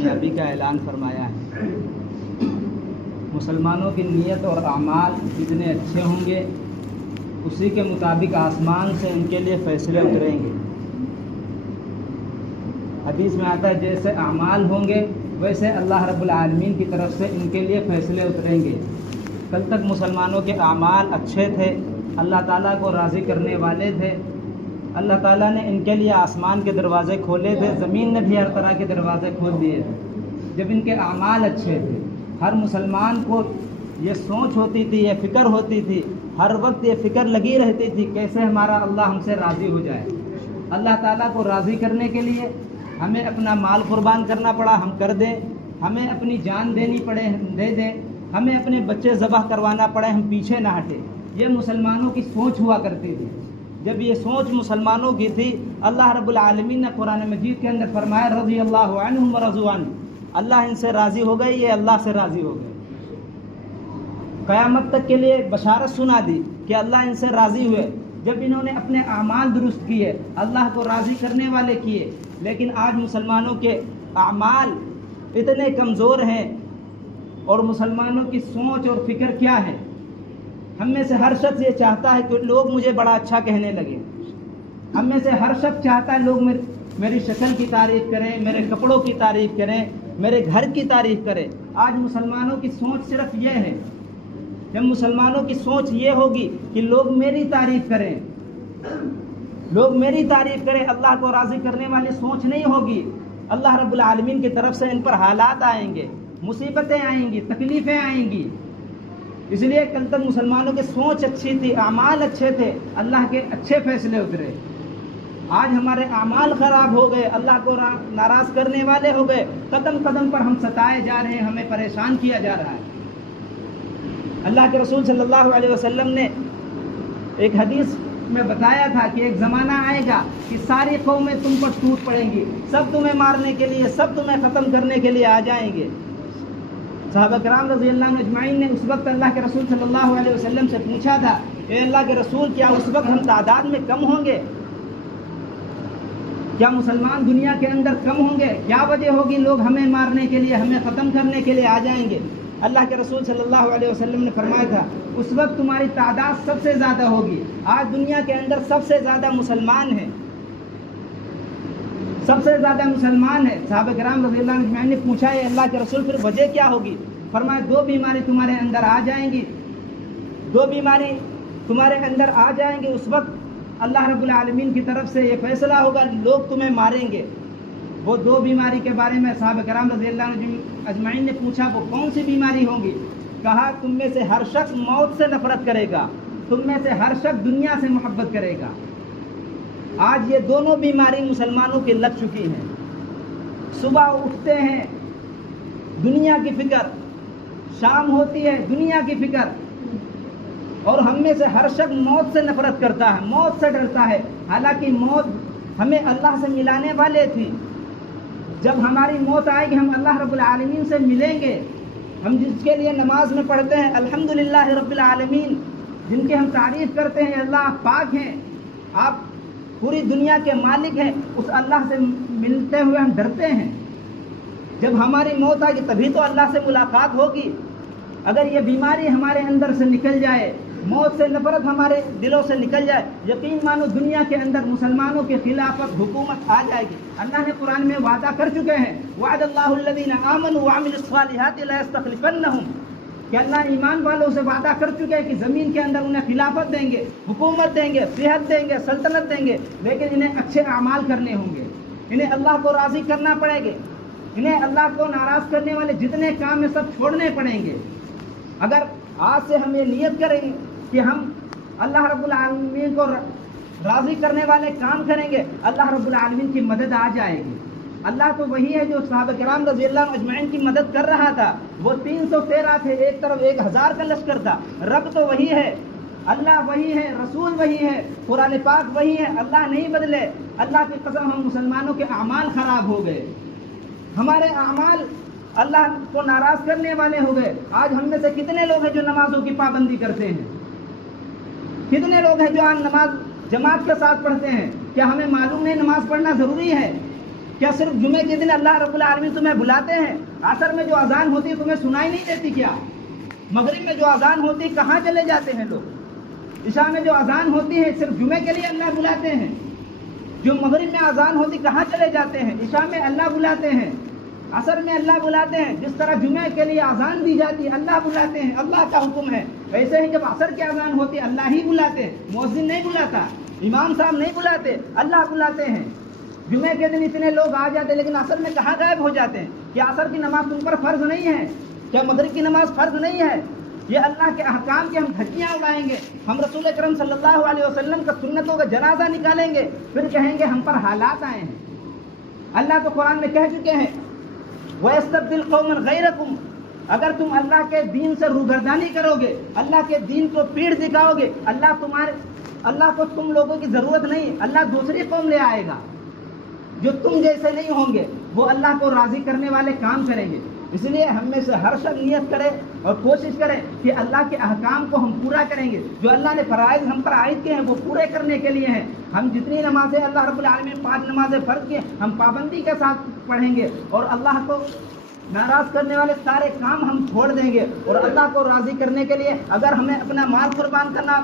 کامیابی کا اعلان فرمایا ہے۔ مسلمانوں کی نیت اور اعمال جتنے اچھے ہوں گے اسی کے مطابق آسمان سے ان کے لیے فیصلے اتریں گے۔ حدیث میں آتا ہے جیسے اعمال ہوں گے ویسے اللہ رب العالمین کی طرف سے ان کے لیے فیصلے اتریں گے۔ کل تک مسلمانوں کے اعمال اچھے تھے، اللہ تعالیٰ کو راضی کرنے والے تھے، اللہ تعالیٰ نے ان کے لیے آسمان کے دروازے کھولے تھے، زمین نے بھی ہر طرح کے دروازے کھول دیے تھے جب ان کے اعمال اچھے تھے۔ ہر مسلمان کو یہ سوچ ہوتی تھی، یہ فکر ہوتی تھی، ہر وقت یہ فکر لگی رہتی تھی کیسے ہمارا اللہ ہم سے راضی ہو جائے۔ اللہ تعالیٰ کو راضی کرنے کے لیے ہمیں اپنا مال قربان کرنا پڑا ہم کر دیں، ہمیں اپنی جان دینی پڑے ہم دے دیں، ہمیں اپنے بچے ذبح کروانا پڑے ہم پیچھے نہ ہٹیں۔ یہ مسلمانوں کی سوچ ہوا کرتی تھی۔ جب یہ سوچ مسلمانوں کی تھی، اللہ رب العالمین نے قرآن مجید کے اندر فرمایا رضی اللہ عنہم ورضوا عنہ، اللہ ان سے راضی ہو گئے، یہ اللہ سے راضی ہو گئے۔ قیامت تک کے لیے بشارت سنا دی کہ اللہ ان سے راضی ہوئے جب انہوں نے اپنے اعمال درست کیے، اللہ کو راضی کرنے والے کیے۔ لیکن آج مسلمانوں کے اعمال اتنے کمزور ہیں اور مسلمانوں کی سوچ اور فکر کیا ہے؟ ہم میں سے ہر شخص یہ چاہتا ہے کہ لوگ مجھے بڑا اچھا کہنے لگے۔ ہم میں سے ہر شخص چاہتا ہے لوگ میری شکل کی تعریف کریں، میرے کپڑوں کی تعریف کریں، میرے گھر کی تعریف کریں۔ آج مسلمانوں کی سوچ صرف یہ ہے۔ جب مسلمانوں کی سوچ یہ ہوگی کہ لوگ میری تعریف کریں، لوگ میری تعریف کریں، اللہ کو راضی کرنے والی سوچ نہیں ہوگی، اللہ رب العالمین کی طرف سے ان پر حالات آئیں گے، مصیبتیں آئیں گی، تکلیفیں آئیں گی۔ اس لیے کل تک مسلمانوں کی سوچ اچھی تھی، اعمال اچھے تھے، اللہ کے اچھے فیصلے اترے۔ آج ہمارے اعمال خراب ہو گئے، اللہ کو ناراض کرنے والے ہو گئے، قدم قدم پر ہم ستائے جا رہے ہیں، ہمیں پریشان کیا جا رہا ہے۔ اللہ کے رسول صلی اللہ علیہ وسلم نے ایک حدیث میں بتایا تھا کہ ایک زمانہ آئے گا کہ ساری قومیں تم پر ٹوٹ پڑیں گی، سب تمہیں مارنے کے لیے، سب تمہیں ختم کرنے کے لیے آ جائیں گے۔ صحابہ کرام رضی اللہ عنہ اجمعین نے اس وقت اللہ کے رسول صلی اللہ علیہ وسلم سے پوچھا تھا اے اللہ کے رسول کیا اس وقت ہم تعداد میں کم ہوں گے؟ کیا مسلمان دنیا کے اندر کم ہوں گے؟ کیا وجہ ہوگی لوگ ہمیں مارنے کے لیے، ہمیں ختم کرنے کے لیے آ جائیں گے؟ اللہ کے رسول صلی اللہ علیہ وسلم نے فرمایا تھا اس وقت تمہاری تعداد سب سے زیادہ ہوگی۔ آج دنیا کے اندر سب سے زیادہ مسلمان ہیں، سب سے زیادہ مسلمان ہیں۔ صحابہ کرام رضی اللہ عنہ اجمعین نے پوچھا ہے اللہ کے رسول پھر وجہ کیا ہوگی؟ فرمایا دو بیماری تمہارے اندر آ جائیں گی، دو بیماری تمہارے اندر آ جائیں گے، اس وقت اللہ رب العالمین کی طرف سے یہ فیصلہ ہوگا لوگ تمہیں ماریں گے۔ وہ دو بیماری کے بارے میں صحابہ کرام رضی اللہ عنہ اجمعین نے پوچھا وہ کون سی بیماری ہوں گی؟ کہا تم میں سے ہر شخص موت سے نفرت کرے گا، تم میں سے ہر شخص دنیا سے محبت کرے گا۔ آج یہ دونوں بیماری مسلمانوں کی لگ چکی ہیں۔ صبح اٹھتے ہیں دنیا کی فکر، شام ہوتی ہے دنیا کی فکر، اور ہم میں سے ہر شخص موت سے نفرت کرتا ہے، موت سے ڈرتا ہے، حالانکہ موت ہمیں اللہ سے ملانے والے تھی۔ جب ہماری موت آئے گی ہم اللہ رب العالمین سے ملیں گے۔ ہم جس کے لیے نماز میں پڑھتے ہیں الحمدللہ رب العالمین، جن کی ہم تعریف کرتے ہیں اللہ آپ پاک ہیں، آپ پوری دنیا کے مالک ہیں، اس اللہ سے ملتے ہوئے ہم ڈرتے ہیں۔ جب ہماری موت آئے گی تبھی تو اللہ سے ملاقات ہوگی۔ اگر یہ بیماری ہمارے اندر سے نکل جائے، موت سے نفرت ہمارے دلوں سے نکل جائے، یقین مانو دنیا کے اندر مسلمانوں کے خلافت حکومت آ جائے گی۔ اللہ نے قرآن میں وعدہ کر چکے ہیں وعد اللہ الذین آمنوا وعملوا الصالحات لیستخلفنہم، کہ اللہ ایمان والوں سے وعدہ کر چکے ہیں کہ زمین کے اندر انہیں خلافت دیں گے، حکومت دیں گے، صحت دیں گے، سلطنت دیں گے، لیکن انہیں اچھے اعمال کرنے ہوں گے، انہیں اللہ کو راضی کرنا پڑے گا، انہیں اللہ کو ناراض کرنے والے جتنے کام ہیں سب چھوڑنے پڑیں گے۔ اگر آج سے ہم یہ نیت کریں گے کہ ہم اللہ رب العالمین کو راضی کرنے والے کام کریں گے، اللہ رب العالمین کی مدد آ جائے گی۔ اللہ تو وہی ہے جو صحابہ کرام رضی اللہ عنہ اجمعین کی مدد کر رہا تھا۔ وہ 313 تھے، ایک طرف 1000 کا لشکر تھا۔ رب تو وہی ہے، اللہ وہی ہے، رسول وہی ہے، قرآن پاک وہی ہے، اللہ نہیں بدلے۔ اللہ کی قسم ہم مسلمانوں کے اعمال خراب ہو گئے، ہمارے اعمال اللہ کو ناراض کرنے والے ہو گئے۔ آج ہم میں سے کتنے لوگ ہیں جو نمازوں کی پابندی کرتے ہیں؟ کتنے لوگ ہیں جو آج نماز جماعت کے ساتھ پڑھتے ہیں؟ کیا ہمیں معلوم نہیں نماز پڑھنا ضروری ہے؟ کیا صرف جمعے کے دن اللہ رب العالمین تمہیں بلاتے ہیں؟ عصر میں جو اذان ہوتی ہے تمہیں سنائی نہیں دیتی کیا؟ مغرب میں جو اذان ہوتی ہے کہاں چلے جاتے ہیں لوگ؟ عشاء میں جو اذان ہوتی ہے صرف جمعے کے لیے اللہ بلاتے ہیں؟ جو مغرب میں اذان ہوتی کہاں چلے جاتے ہیں؟ عشاء میں اللہ بلاتے ہیں، عصر میں اللہ بلاتے ہیں۔ جس طرح جمعے کے لیے اذان دی جاتی ہے اللہ بلاتے ہیں، اللہ کا حکم ہے، ویسے ہی جب عصر کی اذان ہوتی ہے اللہ ہی بلاتے ہیں، مؤذن نہیں بلاتا، امام صاحب نہیں بلاتے، اللہ بلاتے ہیں۔ جمعے کے دن اتنے لوگ آ جاتے ہیں لیکن عصر میں کہاں غائب ہو جاتے ہیں؟ کیا عصر کی نماز تم پر فرض نہیں ہے؟ کیا مغرب کی نماز فرض نہیں ہے؟ یہ اللہ کے احکام کی ہم دھجیاں اڑائیں گے، ہم رسول اکرم صلی اللہ علیہ وسلم کا سنتوں کا جنازہ نکالیں گے، پھر کہیں گے ہم پر حالات آئے ہیں۔ اللہ تو قرآن میں کہہ چکے ہیں وَيَسْتَبْدِلْ قَوْمًا غَيْرَكُمْ، اگر تم اللہ کے دین سے روگردانی کرو گے، اللہ کے دین کو پیڑ دکھاؤ گے، اللہ کو تم لوگوں کی ضرورت نہیں، اللہ دوسری قوم لے آئے گا جو تم جیسے نہیں ہوں گے، وہ اللہ کو راضی کرنے والے کام کریں گے۔ اس لیے ہم میں سے ہر شخص نیت کرے اور کوشش کرے کہ اللہ کے احکام کو ہم پورا کریں گے، جو اللہ نے فرائض ہم پر عائد کیے ہیں وہ پورے کرنے کے لیے ہیں۔ ہم جتنی نمازیں اللہ رب العالمین 5 نمازیں فرض کی ہم پابندی کے ساتھ پڑھیں گے، اور اللہ کو ناراض کرنے والے سارے کام ہم چھوڑ دیں گے، اور اللہ کو راضی کرنے کے لیے اگر ہمیں اپنا مال قربان کرنا